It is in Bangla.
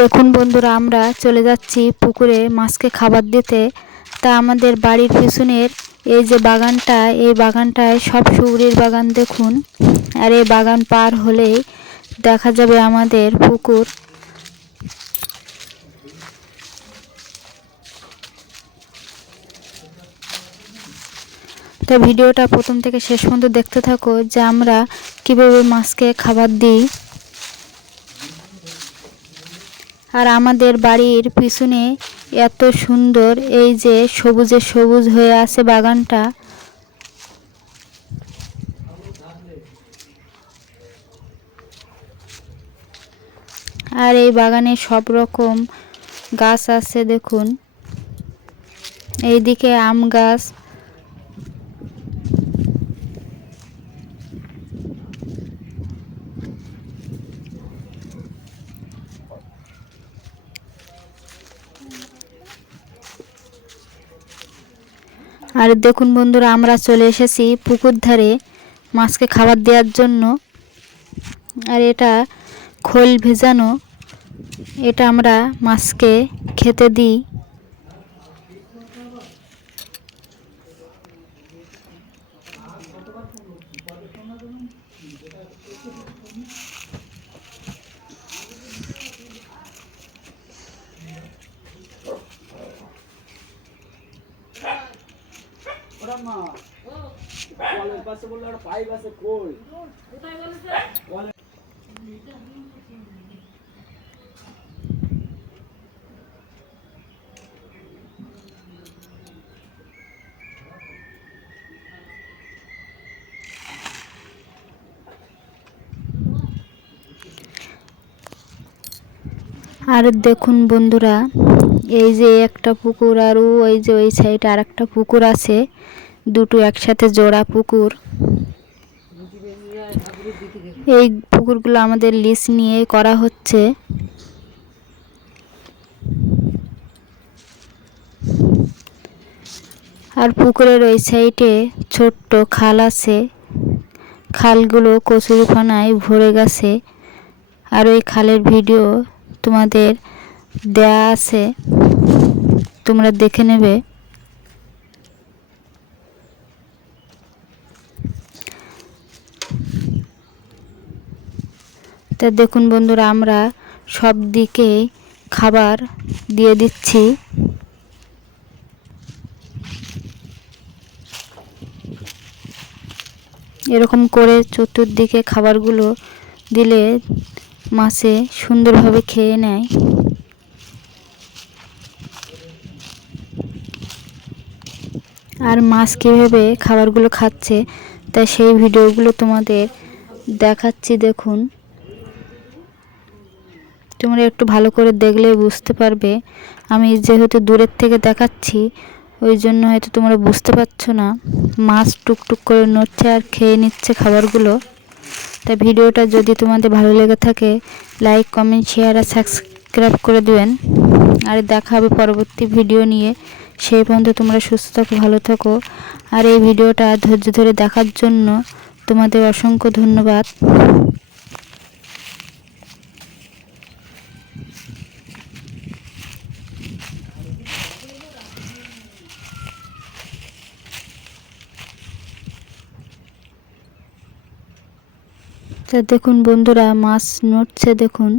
দেখুন বন্ধুরা, আমরা চলে যাচ্ছি পুকুরে মাছকে খাবার দিতে। তা আমাদের বাড়ির পিছনের এই যে বাগানটা, এই বাগানটায় সব সুগরির বাগান দেখুন। আর এই বাগান পার হলেই দেখা যাবে আমাদের পুকুর। তো ভিডিওটা প্রথম থেকে শেষ পর্যন্ত দেখতে থাকো যে আমরা কীভাবে মাছকে খাবার দিই। আর আমাদের বাড়ির পিছনে এত সুন্দর এই যে সবুজে সবুজ হয়ে আছে বাগানটা। আর এই বাগানে সব রকম গাছ আছে দেখুন। এইদিকে আম গাছ আর দেখুন বন্ধুরা, আমরা চলে এসেছি পুকুর ধারে মাছকে খাবার দেওয়ার জন্য। আর এটা খোল ভেজানো, এটা আমরা মাছকে খেতে দিই। আর দেখুন বন্ধুরা, এই যে একটা পুকুর আর ওই যে ওই সাইডে আর একটা পুকুর আছে। দুটো একসাথে জোড়া পুকুর। এই পুকুরগুলো আমাদের লিস নিয়ে করা হচ্ছে। আর পুকুরের ওই সাইডে ছোট্ট খাল আছে। খালগুলো কচুরিপানায় ভরে গেছে। আর ওই খালের ভিডিও তোমাদের দেয়া আছে। তোমরা দেখে নেবে। তা দেখুন বন্ধুরা, আমরা সব দিকে খাবার দিয়ে দিচ্ছি। এরকম করে চতুর্দিকে খাবারগুলো দিলে মাছে সুন্দরভাবে খেয়ে নেয়। আর মাছ কীভাবে খাবারগুলো খাচ্ছে, তা সেই ভিডিওগুলো তোমাদের দেখাচ্ছি, দেখুন। তোমরা একটু ভালো করে দেখলে বুঝতে পারবে। আমি যেহেতু দূরের থেকে দেখাচ্ছি, ওই জন্য হয়তো তোমরা বুঝতে পারছ না। মাছ টুকটুক করে নড়ছে আর খেয়ে নিচ্ছে খাবারগুলো। তা ভিডিওটা যদি তোমাদের ভালো লেগে থাকে লাইক কমেন্ট শেয়ার আর সাবস্ক্রাইব করে দেবেন। আর দেখা হবে পরবর্তী ভিডিও নিয়ে। সেই পর্যন্ত তোমরা সুস্থ থাকো, ভালো থাকো। আর এই ভিডিওটা ধৈর্য ধরে দেখার জন্য তোমাদের অসংখ্য ধন্যবাদ। তা দেখুন বন্ধুরা মাছ নড়ছে দেখুন।